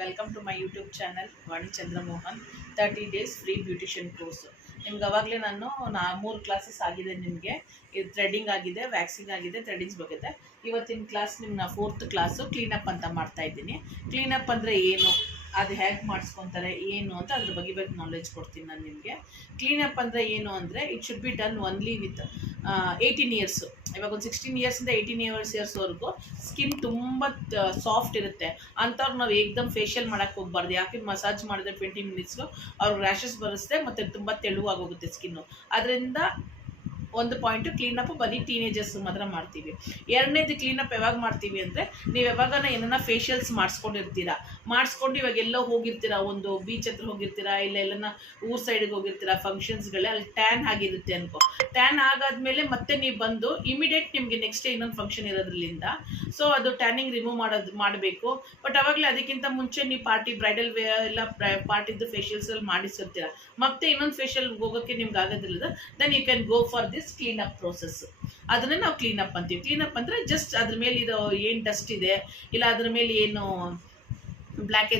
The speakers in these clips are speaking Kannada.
Welcome to my YouTube channel Vani Chandramohan 30 days free beautician course. ನಿಮ್ಗೆ ಅವಾಗಲೇ ನಾನು 3 ಕ್ಲಾಸಸ್ ಆಗಿದೆ. ನಿಮಗೆ ಇದು ಥ್ರೆಡಿಂಗ್ ಆಗಿದೆ, ವ್ಯಾಕ್ಸಿಂಗ್ ಆಗಿದೆ, ಥ್ರೆಡಿಂಗ್ಸ್ ಬಗ್ಗೆ. ಇವತ್ತಿನ ಕ್ಲಾಸ್ ನಿಮ್ಗೆ 4th ಕ್ಲಾಸು ಕ್ಲೀನಪ್ ಅಂತ ಮಾಡ್ತಾ ಇದ್ದೀನಿ. ಕ್ಲೀನಪ್ ಅಂದರೆ ಏನು, ಅದು ಹೇಗೆ ಮಾಡಿಸ್ಕೊತಾರೆ ಏನು ಅಂತ ಅದ್ರ ಬಗ್ಗೆ ನಾಲೆಜ್ ಕೊಡ್ತೀನಿ ನಾನು ನಿಮಗೆ. ಕ್ಲೀನಪ್ ಅಂದರೆ ಏನು ಅಂದರೆ it should be done only with 18 years. ಇವಾಗ ಒಂದು 16 ಇಯರ್ಸಿಂದ 18 ಇಯರ್ಸ್ವರೆಗೂ ಸ್ಕಿನ್ ತುಂಬ ಸಾಫ್ಟ್ ಇರುತ್ತೆ. ಅಂಥವ್ರು ನಾವು ಏಕ್ದಮ್ ಫೇಶಿಯಲ್ ಮಾಡೋಕ್ಕೆ ಹೋಗ್ಬಾರ್ದು. ಯಾಕೆ ಮಸಾಜ್ ಮಾಡಿದ್ರೆ 20 ಮಿನಿಟ್ಸ್ಗೂ ಅವ್ರಿಗೆ ರ್ಯಾಷಸ್ ಬರುತ್ತೆ ಮತ್ತು ತುಂಬ ತೆಳುವಾಗೋಗುತ್ತೆ ಸ್ಕಿನ್ನು. ಅದರಿಂದ ಒಂದು ಪಾಯಿಂಟು ಕ್ಲೀನಪ್ ಬರೀ ಟೀನೇಜರ್ಸ್ ಮಾತ್ರ ಮಾಡ್ತೀವಿ. ಎರಡನೇದು ಕ್ಲೀನಪ್ ಯಾವಾಗ ಮಾಡ್ತೀವಿ ಅಂದರೆ, ನೀವು ಯಾವಾಗ ಏನನ್ನ ಫೇಶಿಯಲ್ಸ್ ಮಾಡಿಸ್ಕೊಂಡು ಇವಾಗ ಎಲ್ಲೋ ಹೋಗಿರ್ತೀರಾ, ಒಂದು ಬೀಚ್ ಹತ್ರ ಹೋಗಿರ್ತೀರಾ, ಇಲ್ಲ ಊರ್ ಸೈಡ್ಗೆ ಹೋಗಿರ್ತೀರಾ, ಫಂಕ್ಷನ್ಸ್ಗಳೇ, ಅಲ್ಲಿ ಟ್ಯಾನ್ ಆಗಿರುತ್ತೆ ಅನ್ಕೋ. ಟ್ಯಾನ್ ಆಗಾದ್ಮೇಲೆ ಮತ್ತೆ ನೀವು ಬಂದು ಇಮಿಡಿಯೇಟ್ ನಿಮಗೆ ನೆಕ್ಸ್ಟ್ ಡೇ ಇನ್ನೊಂದು ಫಂಕ್ಷನ್ ಇರೋದ್ರಿಂದ ಸೊ ಅದು ಟ್ಯಾನಿಂಗ್ ರಿಮೂವ್ ಮಾಡಬೇಕು. ಬಟ್ ಅವಾಗಲೇ ಅದಕ್ಕಿಂತ ಮುಂಚೆ ನೀವು ಬ್ರೈಡಲ್ ವೇರ್ ಎಲ್ಲ ಪಾರ್ಟಿದ್ದು ಫೇಶಿಯಲ್ಸಲ್ಲಿ ಮಾಡಿಸಿರ್ತೀರ, ಮತ್ತೆ ಇನ್ನೊಂದು ಫೇಶಿಯಲ್ ಹೋಗೋಕ್ಕೆ ನಿಮ್ಗೆ ಆಗೋದಿಲ್ಲ. Then you can go for this cleanup process. ಅದನ್ನೇ ನಾವು ಕ್ಲೀನಪ್ ಅಂತೀವಿ. ಕ್ಲೀನಪ್ ಅಂದರೆ ಜಸ್ಟ್ ಅದ್ರ ಮೇಲೆ ಇದು ಏನು ಡಸ್ಟ್ ಇದೆ, ಇಲ್ಲ ಅದ್ರ ಮೇಲೆ ಏನು ಬ್ಲ್ಯಾಕ್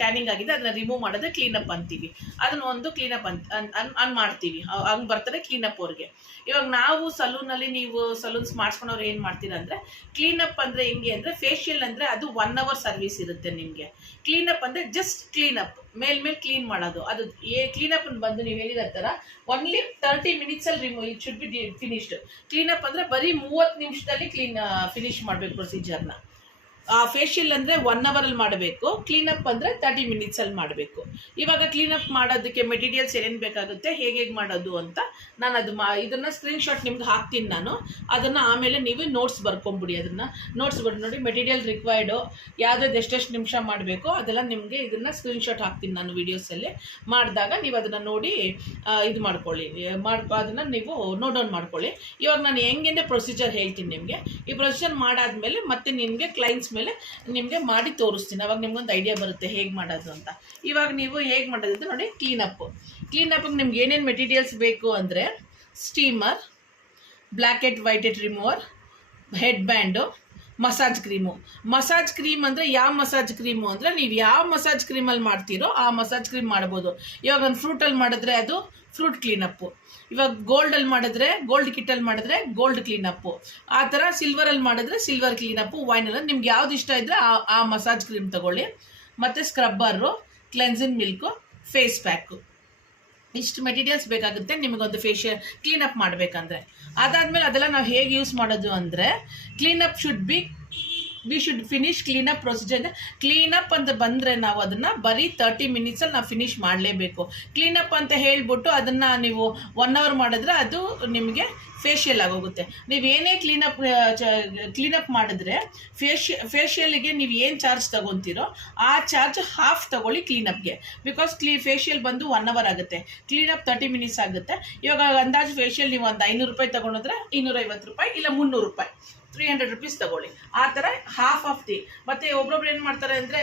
ಟ್ಯಾನಿಂಗ್ ಆಗಿದೆ ಅದನ್ನ ರಿಮೂವ್ ಮಾಡೋದೇ ಕ್ಲೀನಪ್ ಅಂತೀವಿ. ಅದನ್ನ ಒಂದು ಕ್ಲೀನಪ್ ಅಂತ ಮಾಡ್ತೀವಿ. ಹಂಗೆ ಬರ್ತಾರೆ ಕ್ಲೀನಪ್ ಅವ್ರಿಗೆ. ಇವಾಗ ನಾವು ಸಲೂನಲ್ಲಿ, ನೀವು ಸಲೂನ್ಸ್ ಮಾಡಿಸ್ಕೊಂಡವ್ರು ಏನು ಮಾಡ್ತೀರಾ ಅಂದರೆ, ಕ್ಲೀನಪ್ ಅಂದರೆ ಹೆಂಗೆ ಅಂದರೆ, ಫೇಶಿಯಲ್ ಅಂದರೆ ಅದು 1 hour ಸರ್ವಿಸ್ ಇರುತ್ತೆ ನಿಮಗೆ. ಕ್ಲೀನಪ್ ಅಂದರೆ ಜಸ್ಟ್ ಕ್ಲೀನಪ್, ಮೇಲ್ಮೇಲೆ ಕ್ಲೀನ್ ಮಾಡೋದು. ಅದು ಕ್ಲೀನಪ್ ಬಂದು ನೀವು ಹೇಳಿರೋ ಥರ ಒನ್ಲಿ 30 ಮಿನಿಟ್ಸಲ್ಲಿ remove it should be finished. Cleanup ಅಂದರೆ ಬರೀ 30 ನಿಮಿಷದಲ್ಲಿ ಫಿನಿಶ್ ಮಾಡಬೇಕು ಪ್ರೊಸೀಜರ್ನ. ಫೇಶಿಯಲ್ ಅಂದರೆ 1 hour ಮಾಡಬೇಕು, ಕ್ಲೀನಪ್ ಅಂದರೆ 30 ಮಿನಿಟ್ಸಲ್ಲಿ ಮಾಡಬೇಕು. ಇವಾಗ ಕ್ಲೀನಪ್ ಮಾಡೋದಕ್ಕೆ ಮೆಟೀರಿಯಲ್ಸ್ ಏನೇನು ಬೇಕಾಗುತ್ತೆ, ಹೇಗೆ ಮಾಡೋದು ಅಂತ ನಾನು ಇದನ್ನು ಸ್ಕ್ರೀನ್ಶಾಟ್ ನಿಮ್ಗೆ ಹಾಕ್ತೀನಿ ನಾನು. ಅದನ್ನು ಆಮೇಲೆ ನೀವು ನೋಟ್ಸ್ ಬರ್ಕೊಂಬಿಡಿ. ಅದನ್ನು ನೋಟ್ಸ್ ಬರ್ದು ನೋಡಿ, ಮೆಟೀರಿಯಲ್ ರಿಕ್ವೈರ್ಡು ಯಾವುದಾದ್ರು ಎಷ್ಟೆಷ್ಟು ನಿಮಿಷ ಮಾಡಬೇಕು ಅದೆಲ್ಲ ನಿಮಗೆ ಇದನ್ನು ಸ್ಕ್ರೀನ್ಶಾಟ್ ಹಾಕ್ತೀನಿ ನಾನು ವೀಡಿಯೋಸಲ್ಲಿ. ಮಾಡಿದಾಗ ನೀವು ಅದನ್ನು ನೋಡಿ ಇದು ಮಾಡ್ಕೊಳ್ಳಿ, ಅದನ್ನು ನೀವು ನೋಟ್ ಡೌನ್ ಮಾಡ್ಕೊಳ್ಳಿ. ಇವಾಗ ನಾನು ಹೆಂಗೆ ಪ್ರೊಸೀಜರ್ ಹೇಳ್ತೀನಿ ನಿಮಗೆ. ಈ ಪ್ರೊಸೀಜರ್ ಮಾಡಾದ್ಮೇಲೆ ಮತ್ತೆ ನಿಮಗೆ ಕ್ಲೈಂಟ್ಸ್ ಮೇಲೆ ನಿಮಗೆ ಮಾಡಿ ತೋರಿಸ್ತೀನಿ. ಅವಾಗ ನಿಮ್ಗೊಂದು ಐಡಿಯಾ ಬರುತ್ತೆ ಹೇಗೆ ಮಾಡೋದು ಅಂತ. ಇವಾಗ ನೀವು ಹೇಗೆ ಮಾಡೋದು ಅಂತ ನೋಡಿ. ಕ್ಲೀನಪ್ಗೆ ನಿಮ್ಗೆ ಏನೇನು ಮೆಟೀರಿಯಲ್ಸ್ ಬೇಕು ಅಂದರೆ, steamer, black head white head remover, head band, massage cream ಅಂದರೆ ಯಾವ ಮಸಾಜ್ ಕ್ರೀಮು ಅಂದರೆ, ನೀವು ಯಾವ ಮಸಾಜ್ ಕ್ರೀಮಲ್ಲಿ ಮಾಡ್ತೀರೋ ಆ ಮಸಾಜ್ ಕ್ರೀಮ್ ಮಾಡ್ಬೋದು. ಇವಾಗ ಒಂದು ಫ್ರೂಟಲ್ಲಿ ಮಾಡಿದ್ರೆ ಅದು ಫ್ರೂಟ್ ಕ್ಲೀನಪ್ಪು, ಇವಾಗ ಗೋಲ್ಡಲ್ಲಿ ಮಾಡಿದ್ರೆ, ಗೋಲ್ಡ್ ಕಿಟ್ಟಲ್ಲಿ ಮಾಡಿದ್ರೆ ಗೋಲ್ಡ್ ಕ್ಲೀನಪ್ಪು, ಆ ಥರ ಸಿಲ್ವರಲ್ಲಿ ಮಾಡಿದ್ರೆ ಸಿಲ್ವರ್ ಕ್ಲೀನಪ್ಪು, ವೈನಲ್ಲಿ ನಿಮ್ಗೆ ಯಾವ್ದು ಇಷ್ಟ ಇದ್ದರೆ ಆ ಮಸಾಜ್ ಕ್ರೀಮ್ ತಗೊಳ್ಳಿ. ಮತ್ತು scrubber, cleansing milk, face pack, ಇಷ್ಟು ಮೆಟೀರಿಯಲ್ಸ್ ಬೇಕಾಗುತ್ತೆ ನಿಮಗೊಂದು ಫೇಶಿಯಲ್ ಕ್ಲೀನಪ್ ಮಾಡಬೇಕಂದ್ರೆ. ಅದಾದಮೇಲೆ ಅದೆಲ್ಲ ನಾವು ಹೇಗೆ ಯೂಸ್ ಮಾಡೋದು ಅಂದರೆ, cleanup we should finish cleanup procedure. ಅಂದರೆ ಕ್ಲೀನಪ್ ಅಂತ ಬಂದರೆ ನಾವು ಅದನ್ನು ಬರೀ 30 ಮಿನಿಟ್ಸಲ್ಲಿ ನಾವು ಫಿನಿಶ್ ಮಾಡಲೇಬೇಕು. ಕ್ಲೀನಪ್ ಅಂತ ಹೇಳಿಬಿಟ್ಟು ಅದನ್ನು ನೀವು 1 hour ಮಾಡಿದ್ರೆ ಅದು ನಿಮಗೆ ಫೇಶಿಯಲ್ ಆಗೋಗುತ್ತೆ. ನೀವು ಏನೇ ಕ್ಲೀನಪ್ ಮಾಡಿದ್ರೆ ಫೇಶಿಯಲ್ಗೆ ನೀವು ಏನು ಚಾರ್ಜ್ ತೊಗೊತೀರೋ ಆ ಚಾರ್ಜ್ ಹಾಫ್ ತೊಗೊಳ್ಳಿ ಕ್ಲೀನಪ್ಗೆ. ಬಿಕಾಸ್ ಫೇಶಿಯಲ್ ಬಂದು 1 hour ಆಗುತ್ತೆ, ಕ್ಲೀನಪ್ 30 ಮಿನಿಟ್ಸ್ ಆಗುತ್ತೆ. ಇವಾಗ ಅಂದಾಜು ಫೇಶಿಯಲ್ ನೀವು ಒಂದು 500 ರೂಪಾಯಿ ತೊಗೊಂಡ್ರೆ 250 ರೂಪಾಯಿ, ಇಲ್ಲ 300 ರೂಪಾಯಿ, 300 rupees ತಗೊಳ್ಳಿ. ಆ ಥರ ಹಾಫ್ ಆಫ್ ದಿ. ಮತ್ತು ಒಬ್ಬೊಬ್ರು ಏನು ಮಾಡ್ತಾರೆ ಅಂದರೆ,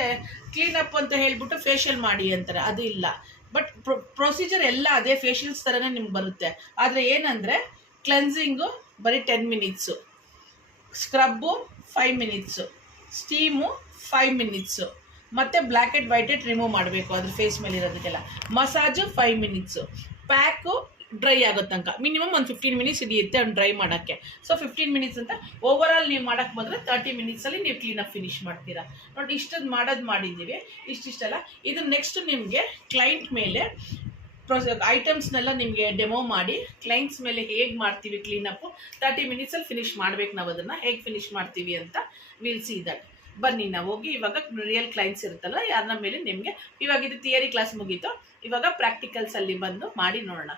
ಕ್ಲೀನಪ್ ಅಂತ ಹೇಳ್ಬಿಟ್ಟು ಫೇಶಿಯಲ್ ಮಾಡಿ ಅಂತಾರೆ. ಅದು ಇಲ್ಲ. ಬಟ್ ಪ್ರೊಸೀಜರ್ ಎಲ್ಲ ಅದೇ ಫೇಶಿಯಲ್ಸ್ ಥರನೇ ನಿಮ್ಗೆ ಬರುತ್ತೆ. ಆದರೆ ಏನಂದರೆ, ಕ್ಲೆನ್ಸಿಂಗು ಬರೀ 10 minutes, scrub 5 minutes, steam 5 minutes, ಮತ್ತು black head white head remove ಮಾಡಬೇಕು ಅದ್ರ ಫೇಸ್ ಮೇಲೆ ಇರೋದಕ್ಕೆಲ್ಲ. ಮಸಾಜು 5 ಮಿನಿಟ್ಸು, ಪ್ಯಾಕು ಡ್ರೈ ಆಗೋ ತನಕ ಮಿನಿಮಮ್ ಒಂದು 15 ಮಿನಿಟ್ಸ್ ಹಿಡಿಯುತ್ತೆ ಅವ್ನು ಡ್ರೈ ಮಾಡೋಕ್ಕೆ. ಸೊ 15 ಮಿನಿಟ್ಸ್ ಅಂತ ಓವರಾಲ್ ನೀವು ಮಾಡೋಕ್ಕೆ ಬಂದರೆ 30 ಮಿನಿಟ್ಸಲ್ಲಿ ನೀವು ಕ್ಲೀನಪ್ ಫಿನಿಶ್ ಮಾಡ್ತೀರಾ. ನೋಡಿ, ಇಷ್ಟೊಂದು ಮಾಡಿದ್ದೀವಿ. ಇಷ್ಟಿಷ್ಟಲ್ಲ. ಇದು ನೆಕ್ಸ್ಟ್ ನಿಮಗೆ ಕ್ಲೈಂಟ್ ಮೇಲೆ ಐಟಮ್ಸ್ನೆಲ್ಲ ನಿಮಗೆ ಡೆಮೋ ಮಾಡಿ ಕ್ಲೈಂಟ್ಸ್ ಮೇಲೆ ಹೇಗೆ ಮಾಡ್ತೀವಿ ಕ್ಲೀನಪ್ಪು 30 ಮಿನಿಟ್ಸಲ್ಲಿ ಫಿನಿಶ್ ಮಾಡ್ಬೇಕು. ನಾವು ಅದನ್ನು ಹೇಗೆ ಫಿನಿಶ್ ಮಾಡ್ತೀವಿ ಅಂತ ವಿಲ್ ಸಿ ದಟ್. ಬನ್ನಿ ನಾವು ಹೋಗಿ ಇವಾಗ ರಿಯಲ್ ಕ್ಲೈಂಟ್ಸ್ ಇರುತ್ತಲ್ಲ ಯಾರನ್ನ ಮೇಲೆ ನಿಮಗೆ. ಇವಾಗ ಇದು ಥಿಯರಿ ಕ್ಲಾಸ್ ಮುಗೀತು, ಇವಾಗ ಪ್ರಾಕ್ಟಿಕಲ್ಸಲ್ಲಿ ಬಂದು ಮಾಡಿ ನೋಡೋಣ.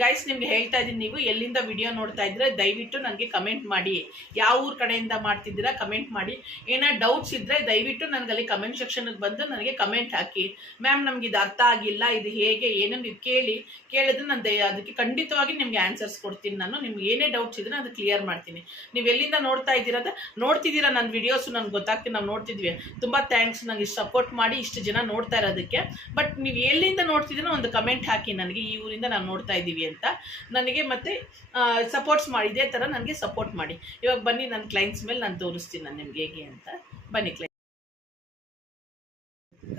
ಗೈಸ್, ನಿಮ್ಗೆ ಹೇಳ್ತಾ ಇದ್ದೀನಿ, ನೀವು ಎಲ್ಲಿಂದ ವಿಡಿಯೋ ನೋಡ್ತಾ ಇದ್ರೆ ದಯವಿಟ್ಟು ನನಗೆ ಕಮೆಂಟ್ ಮಾಡಿ. ಯಾವ ಊರ ಕಡೆಯಿಂದ ಮಾಡ್ತಿದ್ದೀರಾ ಕಮೆಂಟ್ ಮಾಡಿ. ಏನೋ ಡೌಟ್ಸ್ ಇದ್ದರೆ ದಯವಿಟ್ಟು ನನಗಲ್ಲಿ ಕಮೆಂಟ್ ಸೆಕ್ಷನ್ಗೆ ಬಂದು ನನಗೆ ಕಮೆಂಟ್ ಹಾಕಿ. ಮ್ಯಾಮ್, ನಮ್ಗೆ ಇದು ಅರ್ಥ ಆಗಿಲ್ಲ, ಇದು ಹೇಗೆ ಏನು ನೀವು ಕೇಳಿದ್ರೆ ನಾನು ಅದಕ್ಕೆ ಖಂಡಿತವಾಗಿ ನಿಮಗೆ ಆನ್ಸರ್ಸ್ ಕೊಡ್ತೀನಿ. ನಾನು ನಿಮ್ಗೆ ಏನೇ ಡೌಟ್ಸ್ ಇದ್ರೆ ಅದು ಕ್ಲಿಯರ್ ಮಾಡ್ತೀನಿ. ನೀವು ಎಲ್ಲಿಂದ ನೋಡ್ತಿದ್ದೀರಾ ನನ್ನ ವಿಡಿಯೋಸು ನನಗೆ ಗೊತ್ತಾಗ್ತೀನಿ. ನಾವು ನೋಡ್ತಿದ್ವಿ. ತುಂಬ ಥ್ಯಾಂಕ್ಸ್ ನನಗೆ ಸಪೋರ್ಟ್ ಮಾಡಿ ಇಷ್ಟು ಜನ ನೋಡ್ತಾ ಇರೋದಕ್ಕೆ. ಬಟ್ ನೀವು ಎಲ್ಲಿಂದ ನೋಡ್ತಿದ್ದೀನೋ ಒಂದು ಕಮೆಂಟ್ ಹಾಕಿ ನನಗೆ, ಈ ಊರಿಂದ ನಾವು ನೋಡ್ತಾ ಇದ್ದೀವಿ ಅಂತ ನನಗೆ. ಮತ್ತೆ ಸಪೋರ್ಟ್ಸ್ ಮಾಡಿ, ಇದೇ ಥರ ನನಗೆ ಸಪೋರ್ಟ್ ಮಾಡಿ. ಇವಾಗ ಬನ್ನಿ ನನ್ನ ಕ್ಲೈಂಟ್ಸ್ ಮೇಲೆ ನಾನು ತೋರಿಸ್ತೀನಿ ನಾನು ನಿಮ್ಗೆ ಹೇಗೆ ಅಂತ. ಬನ್ನಿ ಕ್ಲೈಂಟ್.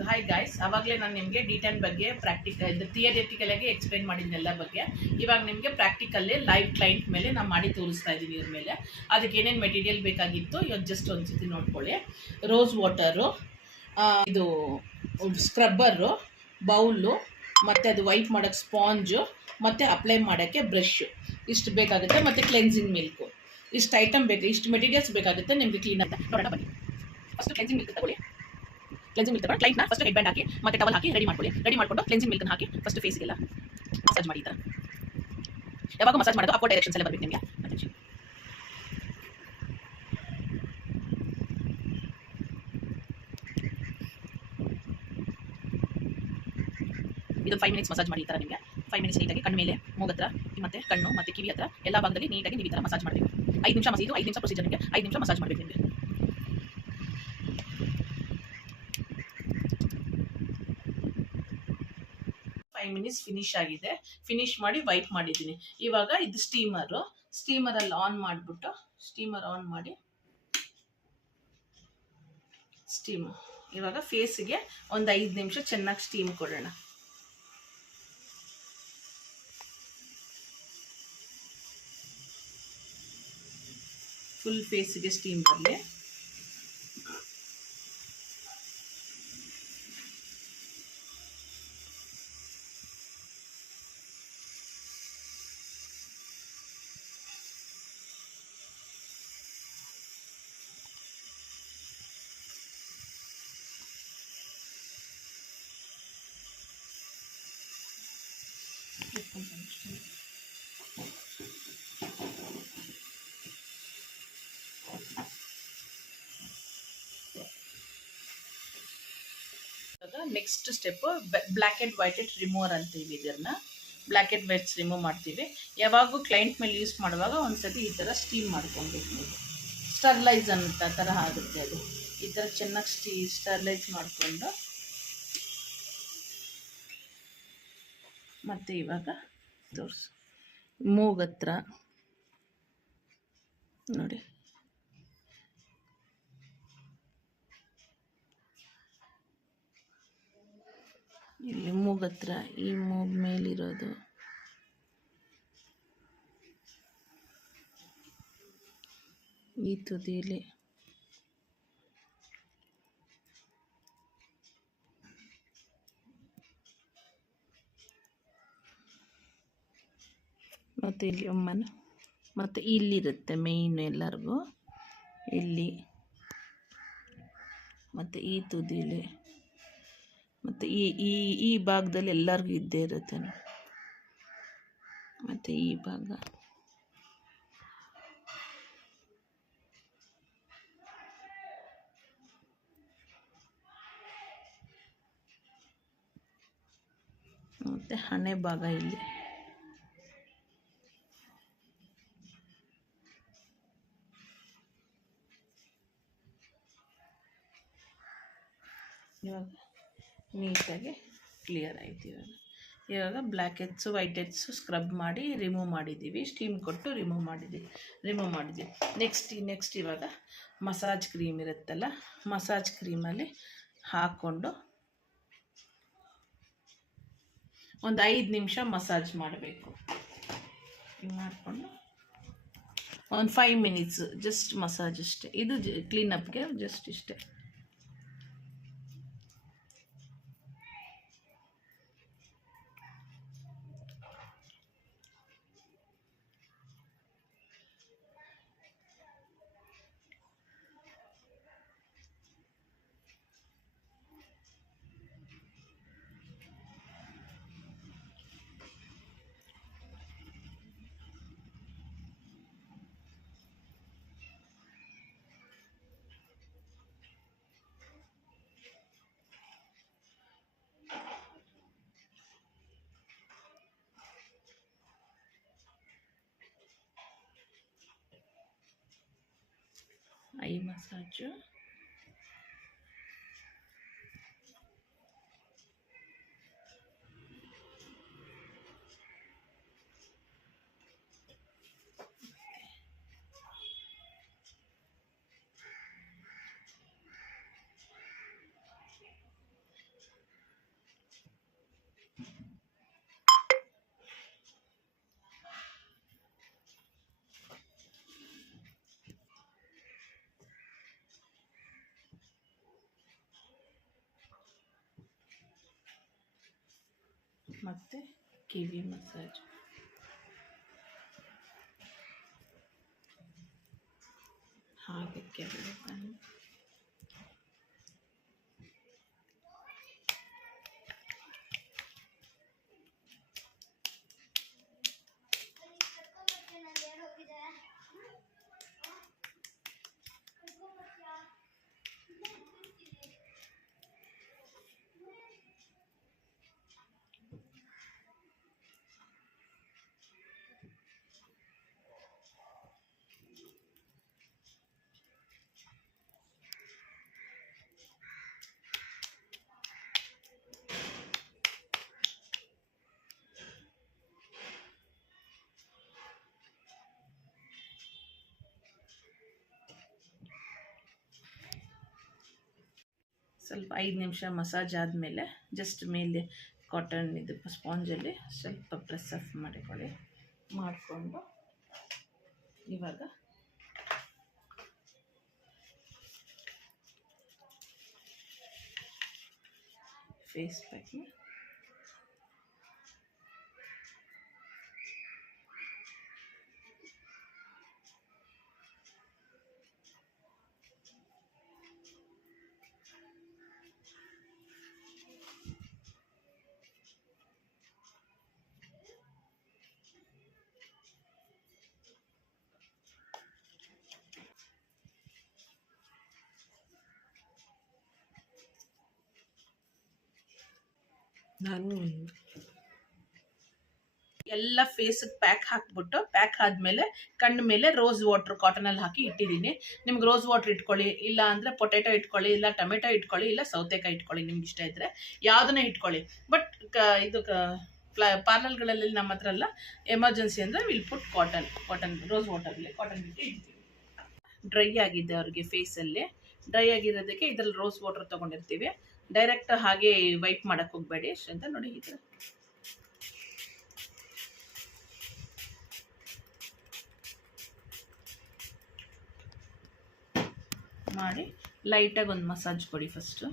ಹಾಯ್ ಗಾಯ್ಸ್, ಅವಾಗಲೇ ನಾನು ನಿಮಗೆ ಡಿ10 ಬಗ್ಗೆ ಥಿಯರಿಟಿಕಲ್ ಆಗಿ ಎಕ್ಸ್ಪ್ಲೈನ್ ಮಾಡಿದ್ದೀನಿ ಎಲ್ಲ ಬಗ್ಗೆ. ಇವಾಗ ನಿಮಗೆ ಪ್ರಾಕ್ಟಿಕಲ್ಲೇ ಲೈವ್ ಕ್ಲೈಂಟ್ ಮೇಲೆ ನಾನು ಮಾಡಿ ತೋರಿಸ್ತಾ ಇದ್ದೀನಿ. ಇದ್ರ ಮೇಲೆ ಅದಕ್ಕೆ ಏನೇನು ಮೆಟೀರಿಯಲ್ ಬೇಕಾಗಿತ್ತು ಇವಾಗ ಜಸ್ಟ್ ಒಂದ್ಸತಿ ನೋಡ್ಕೊಳ್ಳಿ. ರೋಸ್ ವಾಟರು, ಇದು ಸ್ಕ್ರಬ್ಬರು, ಬೌಲು, ಮತ್ತು ಅದು ವೈಪ್ ಮಾಡೋಕ್ಕೆ ಸ್ಪಾಂಜು, ಮತ್ತು ಅಪ್ಲೈ ಮಾಡೋಕ್ಕೆ ಬ್ರಷ್ ಇಷ್ಟು ಬೇಕಾಗುತ್ತೆ. ಮತ್ತು ಕ್ಲೆನ್ಸಿಂಗ್ ಮಿಲ್ಕು ಇಷ್ಟು ಐಟಮ್ ಬೇಕು, ಇಷ್ಟು ಮೆಟೀರಿಯಲ್ಸ್ ಬೇಕಾಗುತ್ತೆ ನಿಮಗೆ ಕ್ಲೀನ್ ಅಂತ. ನೋಡೋಣ ಬನ್ನಿ. ಫಸ್ಟ್ ಕ್ಲೆನ್ಸಿಂಗ್ ಮಿಲ್ಕ್ ತಗೊಳ್ಳಿ. ಕ್ಲೆನ್ಸಿಂಗ್ ಮಿಲ್ಕ್ ತಗೊಂಡು ಕ್ಲೈಂಟ್ನ ಫಸ್ಟ್ ಹೆಡ್ ಬ್ಯಾಂಡ್ ಹಾಕಿ ಮತ್ತೆ ಟವಲ್ ಹಾಕಿ ರೆಡಿ ಮಾಡ್ಕೊಳ್ಳಿ. ರೆಡಿ ಮಾಡಿಕೊಂಡು ಕ್ಲೆನ್ಸಿಂಗ್ ಮಿಲ್ಕ್ನ ಹಾಕಿ ಫಸ್ಟ್ ಫೇಸ್ಗೆಲ್ಲ ಮಸಾಜ್ ಮಾಡಿ. ಈ ಥರ ಯಾವಾಗ ಮಸಾಜ್ ಮಾಡೋದು ಅಪೋರ್ಡ್ ಡೈರೆಕ್ಷನ್ಸ್ ಎಲ್ಲ ಬರಬೇಕು ನಿಮಗೆ. ಇದು 5 ಮಿನಿಟ್ಸ್ ಮಸಾಜ್ ಮಾಡಿ. ಈ ಥರ ನಿಮಗೆ 5 ಮಿನಿಟ್ಸ್ ನೀಟಾಗಿ ಕಣ್ಣು ಮೇಲೆ, ಮೂಗತ್ರ, ಮತ್ತು ಕಣ್ಣು ಮತ್ತು ಕಿವಿ ಹತ್ರ ಎಲ್ಲ ಭಾಗದಲ್ಲಿ ನೀಟಾಗಿ ನೀವು ಈ ಥರ ಮಸಾಜ್ ಮಾಡಬೇಕು. 5 ನಿಮಿಷ ಇದು 5 ನಿಮಿಷ ಪ್ರೊಸೀಜರ್. ನಿಮಗೆ 5 ನಿಮಿಷ ಮಸಾಜ್ ಮಾಡಬೇಕು ನಿಮಗೆ. ಮಿನಿಟ್ಸ್ ಫಿನಿಶ್ ಆಗಿದೆ. ಫಿನಿಶ್ ಮಾಡಿ ವೈಪ್ ಮಾಡಿದ್ದೀನಿ. ಇವಾಗ ಇದು ಸ್ಟೀಮರಲ್ಲಿ ಆನ್ ಮಾಡಿಬಿಟ್ಟು ಸ್ಟೀಮರ್ ಆನ್ ಮಾಡಿ ಸ್ಟೀಮ್ ಇವಾಗ ಫೇಸ್ಗೆ ಒಂದು 5 ನಿಮಿಷ ಚೆನ್ನಾಗಿ ಸ್ಟೀಮ್ ಕೊಡೋಣ. ಫುಲ್ ಫೇಸ್ಗೆ ಸ್ಟೀಮ್ ಬರಲಿ. Next step black and white head remover ಅಂತೀವಿ. ಇದನ್ನ ಬ್ಲ್ಯಾಕ್ ಆ್ಯಂಡ್ ವೈಟ್ಸ್ ರಿಮೂವ್ ಮಾಡ್ತೀವಿ. ಯಾವಾಗೂ ಕ್ಲೈಂಟ್ ಮೇಲೆ ಯೂಸ್ ಮಾಡುವಾಗ ಒಂದ್ಸತಿ ಈ ಥರ ಸ್ಟೀಮ್ ಮಾಡ್ಕೊಬೇಕು ನೀವು. ಸ್ಟರ್ಲೈಸ್ ಅಂತ ಥರ ಆಗುತ್ತೆ ಅದು. ಈ ಥರ ಚೆನ್ನಾಗಿ ಸ್ಟರ್ಲೈಸ್ ಮಾಡಿಕೊಂಡು ಮತ್ತು ಇವಾಗ ತೋರಿಸು ಮೂಗತ್ರ ನೋಡಿ. ಇಲ್ಲಿ ಮೂಗತ್ರ, ಈ ಮೂಗ್ ಮೇಲಿರೋದು, ಈ ತುದಿಲಿ, ಮತ್ತು ಇಲ್ಲಿ ಒಮ್ಮನ, ಮತ್ತು ಇಲ್ಲಿರುತ್ತೆ ಮೇಯ್ನ್ ಎಲ್ಲರಿಗೂ ಇಲ್ಲಿ, ಮತ್ತು ಈ ತುದಿಲಿ, ಮತ್ತು ಈ ಭಾಗದಲ್ಲಿ ಎಲ್ಲರಿಗೂ ಇದ್ದೇ ಇರುತ್ತೆ. ಮತ್ತು ಈ ಭಾಗ, ಮತ್ತು ಹಣೆ ಭಾಗ ಇಲ್ಲಿ. ಇವಾಗ ನೀಟಾಗಿ ಕ್ಲಿಯರ್ ಆಯ್ತು. ಇವಾಗ black heads white heads scrub ಮಾಡಿ ರಿಮೂವ್ ಮಾಡಿದ್ದೀವಿ. ಸ್ಟೀಮ್ ಕೊಟ್ಟು ರಿಮೂವ್ ಮಾಡಿದ್ದೀವಿ. ನೆಕ್ಸ್ಟ್ ಇವಾಗ ಮಸಾಜ್ ಕ್ರೀಮ್ ಇರುತ್ತಲ್ಲ, ಮಸಾಜ್ ಕ್ರೀಮಲ್ಲಿ ಹಾಕ್ಕೊಂಡು ಒಂದು 5 ನಿಮಿಷ ಮಸಾಜ್ ಮಾಡಬೇಕು. ಹಿಂಗೆ ಮಾಡಿಕೊಂಡು ಒಂದು 5 ಮಿನಿಟ್ಸ್ ಜಸ್ಟ್ ಮಸಾಜ್ ಅಷ್ಟೇ. ಇದು ಕ್ಲೀನಪ್ಗೆ ಜಸ್ಟ್ ಇಷ್ಟೇ. ಐ ಮಸಾಜು, ಮತ್ತು ಕಿವಿ ಮಸಾಜ್. ಹಾಗೆ ಕೆಳಗೆ ಬಂದು ಸ್ವಲ್ಪ 5 ನಿಮಿಷ ಮಸಾಜ್ ಆದಮೇಲೆ ಜಸ್ಟ್ ಮೇಲೆ ಕಾಟನ್ ಇದು ಸ್ಪಾಂಜಲ್ಲಿ ಸ್ವಲ್ಪ ಪ್ರೆಸ್ ಅಪ್ ಮಾಡಿಕೊಂಡು ಇವಾಗ ಫೇಸ್ ಪ್ಯಾಕ್ನ ನಾನು ಎಲ್ಲ ಫೇಸಿಗೆ ಪ್ಯಾಕ್ ಹಾಕ್ಬಿಟ್ಟು ಪ್ಯಾಕ್ ಆದಮೇಲೆ ಕಣ್ಣ ಮೇಲೆ ರೋಸ್ ವಾಟ್ರ್ ಕಾಟನಲ್ಲಿ ಹಾಕಿ ಇಟ್ಟಿದ್ದೀನಿ. ನಿಮ್ಗೆ ರೋಸ್ ವಾಟ್ರ್ ಇಟ್ಕೊಳ್ಳಿ, ಇಲ್ಲ ಅಂದರೆ ಪೊಟೆಟೊ ಇಟ್ಕೊಳ್ಳಿ, ಇಲ್ಲ ಟೊಮೆಟೊ ಇಟ್ಕೊಳ್ಳಿ, ಇಲ್ಲ ಸೌತೆಕಾಯಿ ಇಟ್ಕೊಳ್ಳಿ, ನಿಮ್ಗೆ ಇಷ್ಟ ಇದ್ದರೆ ಯಾವುದನ್ನೇ ಇಟ್ಕೊಳ್ಳಿ. ಬಟ್ ಇದು ಪಾರ್ಲರ್ಗಳಲ್ಲಿ ನಮ್ಮ ಹತ್ರ ಎಲ್ಲ ಎಮರ್ಜೆನ್ಸಿ ಅಂದರೆ ವಿಲ್ ಪುಟ್ ಕಾಟನ್ ರೋಸ್ ವಾಟರಲ್ಲಿ ಕಾಟನ್ ಬಿಟ್ಟು ಇಡ್ತೀವಿ. ಡ್ರೈ ಆಗಿದೆ ಅವ್ರಿಗೆ ಫೇಸಲ್ಲಿ, ಡ್ರೈ ಆಗಿರೋದಕ್ಕೆ ಇದರಲ್ಲಿ ರೋಸ್ ವಾಟರ್ ತೊಗೊಂಡಿರ್ತೀವಿ. ಡೈರೆಕ್ಟ್ ಹಾಗೆ ವೈಪ್ ಮಾಡೋಕ್ಕೆ ಹೋಗಬೇಡಿ ಅಂತ ನೋಡಿ. ಈ ಥರ ಮಾಡಿ ಲೈಟಾಗಿ ಒಂದು ಮಸಾಜ್ ಕೊಡಿ ಫಸ್ಟು.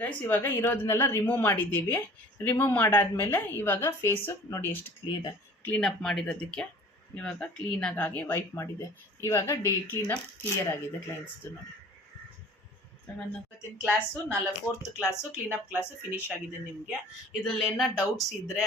ಗೈಸ್ ಇವಾಗ ಇರೋದನ್ನೆಲ್ಲ ರಿಮೂವ್ ಮಾಡಿದ್ದೀವಿ. ರಿಮೂವ್ ಮಾಡಾದ್ಮೇಲೆ ಇವಾಗ ಫೇಸು ನೋಡಿ ಎಷ್ಟು ಕ್ಲೀನಪ್ ಮಾಡಿರೋದಕ್ಕೆ ಇವಾಗ ಕ್ಲೀನಾಗಿ ವೈಪ್ ಮಾಡಿದೆ. ಇವಾಗ ಕ್ಲಿಯರ್ ಆಗಿದೆ ಕ್ಲೈನ್ಸ್ದು ನೋಡಿ. ಇವತ್ತಿನ class 4th class cleanup class finish ಆಗಿದೆ. ನಿಮಗೆ ಇದರಲ್ಲಿ ಏನೋ ಡೌಟ್ಸ್ ಇದ್ದರೆ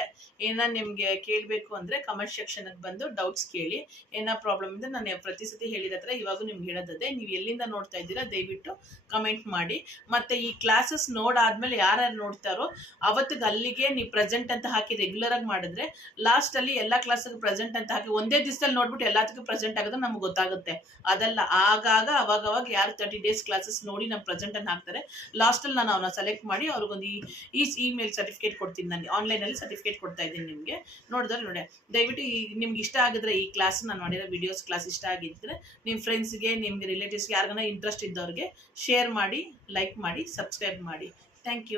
ಏನೋ ನಿಮಗೆ ಕೇಳಬೇಕು ಅಂದರೆ ಕಮೆಂಟ್ ಸೆಕ್ಷನ್ಗೆ ಬಂದು ಡೌಟ್ಸ್ ಕೇಳಿ. ಏನೋ ಪ್ರಾಬ್ಲಮ್ ಇದ್ದರೆ ನಾನು ಪ್ರತಿ ಸತಿ ಹೇಳಿರೋ ಇವಾಗೂ ನಿಮ್ಗೆ ಹೇಳೋದೇ, ನೀವು ಎಲ್ಲಿಂದ ನೋಡ್ತಾ ಇದ್ದೀರಾ ದಯವಿಟ್ಟು ಕಮೆಂಟ್ ಮಾಡಿ. ಮತ್ತು ಈ ಕ್ಲಾಸಸ್ ನೋಡಾದ್ಮೇಲೆ ಯಾರ್ಯಾರು ನೋಡ್ತಾರೋ ಅವತ್ತಿಗೆ ಅಲ್ಲಿಗೆ ನೀವು ಪ್ರೆಸೆಂಟ್ ಅಂತ ಹಾಕಿ ರೆಗ್ಯುಲರಾಗಿ ಮಾಡಿದ್ರೆ ಲಾಸ್ಟಲ್ಲಿ ಎಲ್ಲ ಕ್ಲಾಸಿಗೆ ಪ್ರೆಸೆಂಟ್ ಅಂತ ಹಾಕಿ ಒಂದೇ ದಿವಸದಲ್ಲಿ ನೋಡ್ಬಿಟ್ಟು ಎಲ್ಲದಕ್ಕೂ ಪ್ರೆಸೆಂಟ್ ಆಗೋದು ನಮ್ಗೆ ಗೊತ್ತಾಗುತ್ತೆ. ಅದೆಲ್ಲ ಆಗಾಗ ಅವಾಗವಾಗ ಯಾರು 30 days ಕ್ಲಾಸಸ್ ನೋಡಿ ನಮ್ಮ ಪ್ರೆಸೆಂಟ್ ಅನ್ನು ಹಾಕ್ತಾರೆ, ಲಾಸ್ಟಲ್ಲಿ ನಾನು ಅವನ್ನ ಸೆಲೆಕ್ಟ್ ಮಾಡಿ ಅವ್ರಿಗೊಂದು ಇಮೇಲ್ ಸರ್ಟಿಫಿಕೇಟ್ ಕೊಡ್ತೀನಿ. ನಾನು ಆನ್ಲೈನಲ್ಲಿ ಸರ್ಟಿಫಿಕೇಟ್ ಕೊಡ್ತಾ ಇದ್ದೀನಿ ನಿಮಗೆ. ನೋಡಿದ್ರೆ ನೋಡಿ, ದಯವಿಟ್ಟು ನಿಮ್ಗೆ ಇಷ್ಟ ಆಗಿದ್ರೆ ಈ ಕ್ಲಾಸ್ ನಾನು ಮಾಡಿರೋ ವಿಡಿಯೋಸ್ ಕ್ಲಾಸ್ ಇಷ್ಟ ಆಗಿದ್ದರೆ ನಿಮ್ಮ ಫ್ರೆಂಡ್ಸ್ಗೆ, ನಿಮ್ಗೆ ರಿಲೇಟಿವ್ಸ್ಗೆ, ಯಾರಿಗಾನ ಇಂಟ್ರೆಸ್ಟ್ ಇದ್ದವ್ರಿಗೆ ಶೇರ್ ಮಾಡಿ, ಲೈಕ್ ಮಾಡಿ, ಸಬ್ಸ್ಕ್ರೈಬ್ ಮಾಡಿ. Thank you.